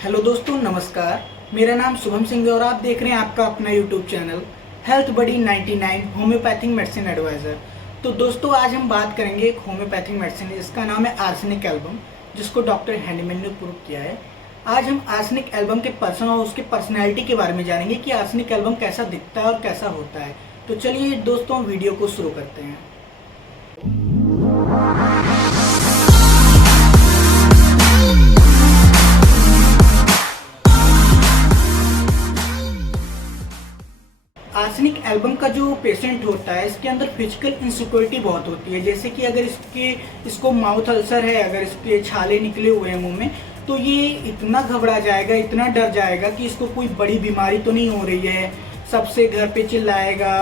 Hello दोस्तों, नमस्कार। मेरा नाम शुभम सिंह है और आप देख रहे हैं आपका अपना यूट्यूब चैनल हेल्थ बडी 99 होम्योपैथिक मेडिसिन एडवाइज़र। तो दोस्तों, आज हम बात करेंगे एक होम्योपैथिक मेडिसिन जिसका नाम है आर्सेनिक एल्बम, जिसको डॉक्टर हैंडीमैन ने प्रूव किया है। आज हम आर्सेनिक एल्बम के पर्सन और उसके पर्सनैलिटी के बारे में जानेंगे कि आर्सेनिक एल्बम कैसा दिखता है और कैसा होता है। तो चलिए दोस्तों, वीडियो को शुरू करते हैं। आर्सेनिक एल्बम का जो पेशेंट होता है, इसके अंदर फिजिकल इनसिक्योरिटी बहुत होती है। जैसे कि अगर इसको माउथ अल्सर है, अगर इसके छाले निकले हुए हैं मुंह में, तो ये इतना घबरा जाएगा, इतना डर जाएगा कि इसको कोई बड़ी बीमारी तो नहीं हो रही है। सबसे घर पे चिल्लाएगा,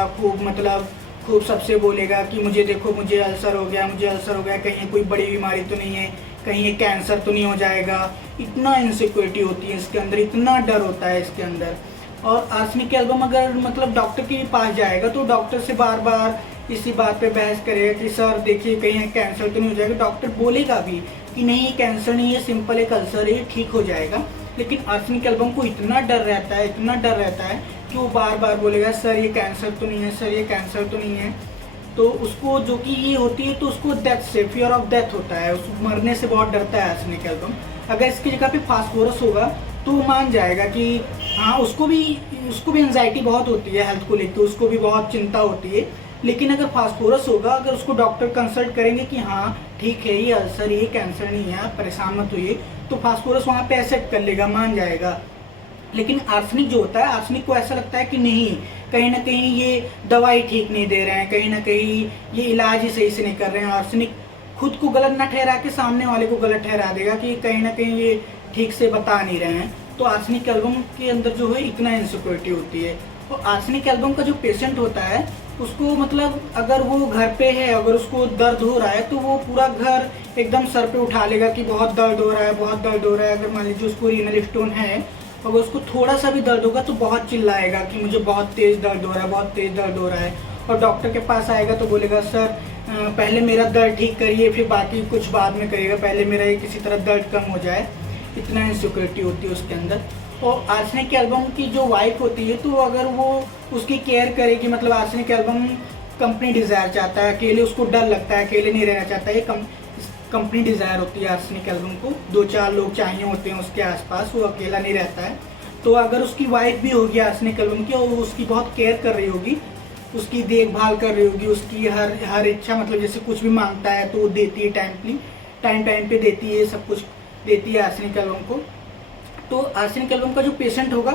खूब सबसे बोलेगा कि मुझे देखो, मुझे अल्सर हो गया, मुझे अल्सर हो गया, कहीं कोई बड़ी बीमारी तो नहीं है, कहीं ये कैंसर तो नहीं हो जाएगा। इतना इनसिक्योरिटी होती है इसके अंदर, इतना डर होता है इसके अंदर। और आर्सेनिक एल्बम अगर डॉक्टर के पास जाएगा तो डॉक्टर से बार बार इसी बात पे बहस करेगा कि सर देखिए, कहीं कैंसर तो नहीं हो जाएगा। डॉक्टर बोलेगा भी कि नहीं, कैंसर नहीं है, सिंपल एक अल्सर है, ठीक हो जाएगा। लेकिन आर्सेनिक एल्बम को इतना डर रहता है, इतना डर रहता है कि वो बार बार बोलेगा सर ये कैंसर तो नहीं है, सर ये कैंसर तो नहीं है। तो उसको जो कि ये होती है, तो उसको डेथ से फियर ऑफ डेथ होता है, उसको मरने से बहुत डरता है आर्सेनिक एल्बम। अगर इसकी जगह पे फास्फोरस होगा तो वो मान जाएगा कि हाँ, उसको भी एंजाइटी बहुत होती है हेल्थ को लेकर, उसको भी बहुत चिंता होती है। लेकिन अगर फास्फोरस होगा, अगर उसको डॉक्टर कंसल्ट करेंगे कि हाँ ठीक है, ये अल्सर, ये कैंसर नहीं है, आप परेशान मत होइए, तो फास्फोरस वहाँ पे एक्सेप्ट कर लेगा, मान जाएगा। लेकिन आर्सेनिक जो होता है, आर्सेनिक को ऐसा लगता है कि नहीं, कहीं ना कहीं ये दवाई ठीक नहीं दे रहे हैं, कहीं ना कहीं ये इलाज ही सही से नहीं कर रहे हैं। आर्सेनिक खुद को गलत ना ठहरा के सामने वाले को गलत ठहरा देगा कि कहीं ना कहीं ये ठीक से बता नहीं रहे हैं। तो आर्सेनिक एल्बम के अंदर जो है इतना इनसिक्योरिटी होती है। तो आर्सेनिक एल्बम का जो पेशेंट होता है, उसको अगर वो घर पे है, अगर उसको दर्द हो रहा है, तो वो पूरा घर एकदम सर पे उठा लेगा कि बहुत दर्द हो रहा है, बहुत दर्द हो रहा है। अगर मान लीजिए उसको रीनल स्टोन है, अगर उसको थोड़ा सा भी दर्द होगा तो बहुत चिल्लाएगा कि मुझे बहुत तेज दर्द हो रहा है, बहुत तेज दर्द हो रहा है। और डॉक्टर के पास आएगा तो बोलेगा सर पहले मेरा दर्द ठीक करिए, फिर बाकी कुछ बाद में करिएगा, पहले मेरा ये किसी तरह दर्द कम हो जाए। इतना इनसिक्योरिटी होती है उसके अंदर। और आर्सेनिक एल्बम की जो वाइफ होती है, तो अगर वो उसकी केयर करेगी, आर्सेनिक एल्बम कंपनी डिज़ायर चाहता है, अकेले उसको डर लगता है, अकेले नहीं रहना चाहता है, कंपनी डिज़ायर होती है आर्सेनिक एल्बम को। 2-4 लोग चाहिए होते हैं उसके आसपास, वो अकेला नहीं रहता है। तो अगर उसकी वाइफ भी होगी आर्सेनिक एल्बम की, और उसकी बहुत केयर कर रही होगी, उसकी देखभाल कर रही होगी, उसकी हर इच्छा, जैसे कुछ भी मांगता है तो वो देती है, टाइम पे देती है, सब कुछ देती है आर्सेनिक एल्बम को। तो आर्सेनिक एल्बम का जो पेशेंट होगा,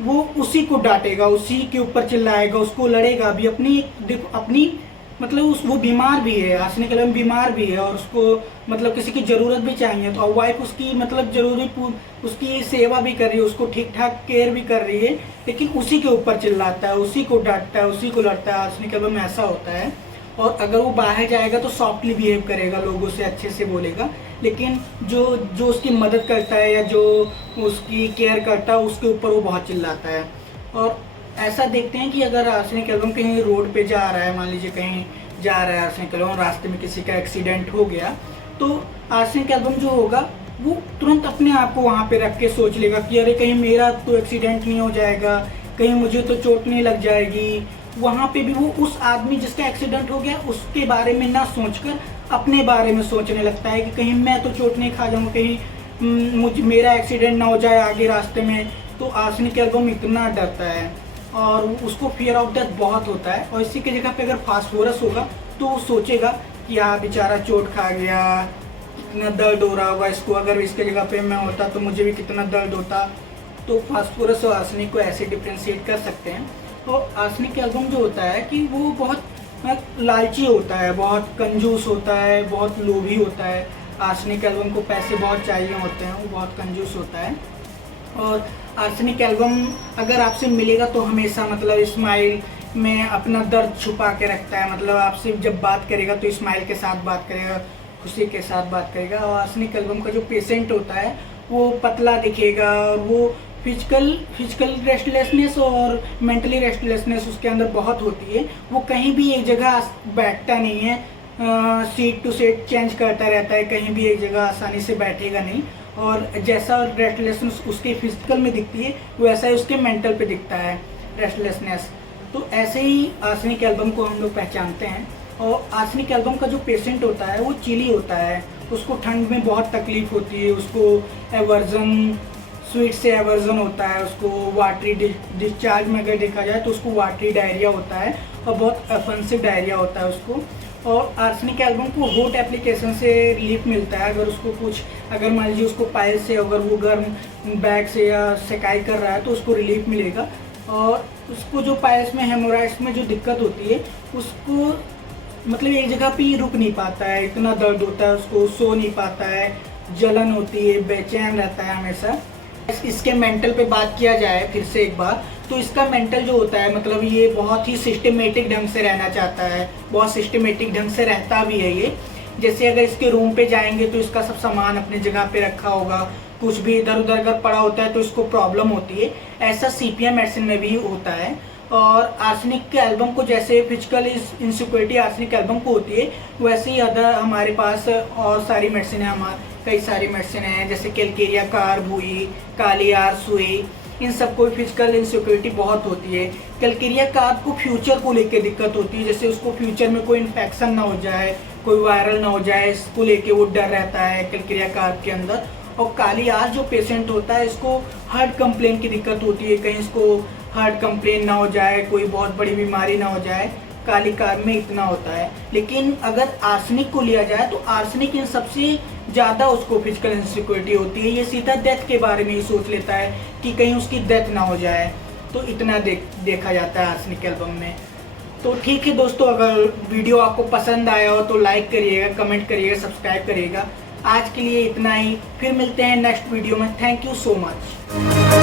वो उसी को डांटेगा, उसी के ऊपर चिल्लाएगा, उसको लड़ेगा भी। अपनी वो बीमार भी है, आर्सेनिक एल्बम बीमार भी है, और उसको किसी की ज़रूरत भी चाहिए। तो वाइफ उसकी जरूरी उसकी सेवा भी कर रही है, उसको ठीक ठाक केयर भी कर रही है, लेकिन उसी के ऊपर चिल्लाता है, उसी को डांटता है, उसी को लड़ता है। आर्सेनिक एल्बम में ऐसा होता है। और अगर वो बाहर जाएगा तो सॉफ्टली बिहेव करेगा, लोगों से अच्छे से बोलेगा, लेकिन जो उसकी मदद करता है या जो उसकी केयर करता है, उसके ऊपर वो बहुत चिल्लाता है। और ऐसा देखते हैं कि अगर आर्सेनिक एल्बम कहीं रोड पे जा रहा है, मान लीजिए कहीं जा रहा है आर्सेनिक एल्बम, रास्ते में किसी का एक्सीडेंट हो गया, तो आर्सेनिक एल्बम जो होगा वो तुरंत अपने आप को वहाँ पे रख के सोच लेगा कि अरे कहीं मेरा तो एक्सीडेंट नहीं हो जाएगा, कहीं मुझे तो चोट नहीं लग जाएगी। वहाँ पे भी वो उस आदमी जिसका एक्सीडेंट हो गया उसके बारे में ना सोचकर अपने बारे में सोचने लगता है कि कहीं मैं तो चोट नहीं खा जाऊँगा, कहीं मेरा एक्सीडेंट ना हो जाए आगे रास्ते में। तो आर्सेनिक एल्बम इतना डरता है और उसको फियर ऑफ डेथ बहुत होता है। और इसी की जगह पे अगर फास्फोरस होगा तो वो सोचेगा कि हाँ बेचारा चोट खा गया, कितना दर्द हो रहा होगा इसको, अगर इसके जगह पे मैं होता तो मुझे भी कितना दर्द होता। तो फास्फोरस और आर्सेनिक को ऐसे डिफ्रेंशिएट कर सकते हैं। तो आर्सेनिक एल्बम जो होता है कि वो बहुत लालची होता है, बहुत कंजूस होता है, बहुत लोभी होता है। आर्सेनिक एल्बम को पैसे बहुत चाहिए होते हैं, वो बहुत कंजूस होता है। और आर्सेनिक एल्बम अगर आपसे मिलेगा तो हमेशा स्माइल में अपना दर्द छुपा के रखता है। आपसे जब बात करेगा तो स्माइल के साथ बात करेगा, खुशी के साथ बात करेगा। और आर्सेनिक एल्बम का जो पेशेंट होता है वो पतला दिखेगा, और वो फिजिकल रेस्टलेसनेस और मेंटली रेस्टलेसनेस उसके अंदर बहुत होती है। वो कहीं भी एक जगह बैठता नहीं है, सीट टू सीट चेंज करता रहता है, कहीं भी एक जगह आसानी से बैठेगा नहीं। और जैसा रेस्टलेसनेस उसके फिजिकल में दिखती है वैसा ही उसके मेंटल पे दिखता है रेस्टलेसनेस। तो ऐसे ही आर्सेनिक एल्बम को हम लोग पहचानते हैं। और आर्सेनिक एल्बम का जो पेशेंट होता है वो चिली होता है, उसको ठंड में बहुत तकलीफ होती है, उसको एवर्जन, स्वीट से एवर्जन होता है, उसको वाटरी डिस्चार्ज में अगर देखा जाए तो उसको वाटरी डायरिया होता है और बहुत ऑफेंसिव डायरिया होता है उसको। और आर्सेनिक एल्बम को हॉट एप्लीकेशन से रिलीफ मिलता है। अगर उसको कुछ, अगर मान लीजिए उसको पायल से अगर वो गर्म बैग से या सेकाई कर रहा है तो उसको रिलीफ मिलेगा। और उसको जो पायल्स में, हेमोराइड्स में जो दिक्कत होती है उसको मतलब एक जगह पे ही रुक नहीं पाता है, इतना दर्द होता है उसको, सो नहीं पाता है, जलन होती है, बेचैन रहता है हमेशा। इसके मेंटल पे बात किया जाए फिर से एक बार, तो इसका मेंटल जो होता है मतलब ये बहुत ही सिस्टमेटिक ढंग से रहना चाहता है, बहुत सिस्टमेटिक ढंग से रहता भी है ये। जैसे अगर इसके रूम पे जाएंगे तो इसका सब सामान अपने जगह पे रखा होगा, कुछ भी इधर उधर अगर पड़ा होता है तो इसको प्रॉब्लम होती है। ऐसा सीपीएम मेडिसिन में भी होता है। और आर्सेनिक के एल्बम को जैसे फिजिकल इनसिक्योरिटी आर्सेनिक एल्बम को होती है वैसे ही अदर हमारे पास और सारी मेडिसिन है, हमारे कई सारी मेडिसिन है जैसे कैलकेरिया कार्ब हुई, कालीआर सुई, इन सबको फिजिकल इनसिक्योरिटी बहुत होती है। कैलकेरिया कार्ब को फ्यूचर को लेके दिक्कत होती है, जैसे उसको फ्यूचर में कोई इन्फेक्शन ना हो जाए, कोई वायरल ना हो जाए, इसको लेके वो डर रहता है कैलकेरिया कार्ब के अंदर। और कालीआर जो पेशेंट होता है इसको हार्ट कंप्लेन की दिक्कत होती है, कहीं इसको हार्ट कंप्लेन ना हो जाए, कोई बहुत बड़ी बीमारी ना हो जाए, काली कार्ब में इतना होता है। लेकिन अगर आर्सेनिक को लिया जाए तो आर्सेनिक इन सबसे ज़्यादा उसको फिजिकल इनसिक्योरिटी होती है। ये सीधा डेथ के बारे में ही सोच लेता है कि कहीं उसकी डेथ ना हो जाए, तो इतना देखा जाता है आर्सेनिक एल्बम में। तो ठीक है दोस्तों, अगर वीडियो आपको पसंद आया हो तो लाइक करिएगा, कमेंट करिएगा, सब्सक्राइब करिएगा। आज के लिए इतना ही, फिर मिलते हैं नेक्स्ट वीडियो में। Thank you so much.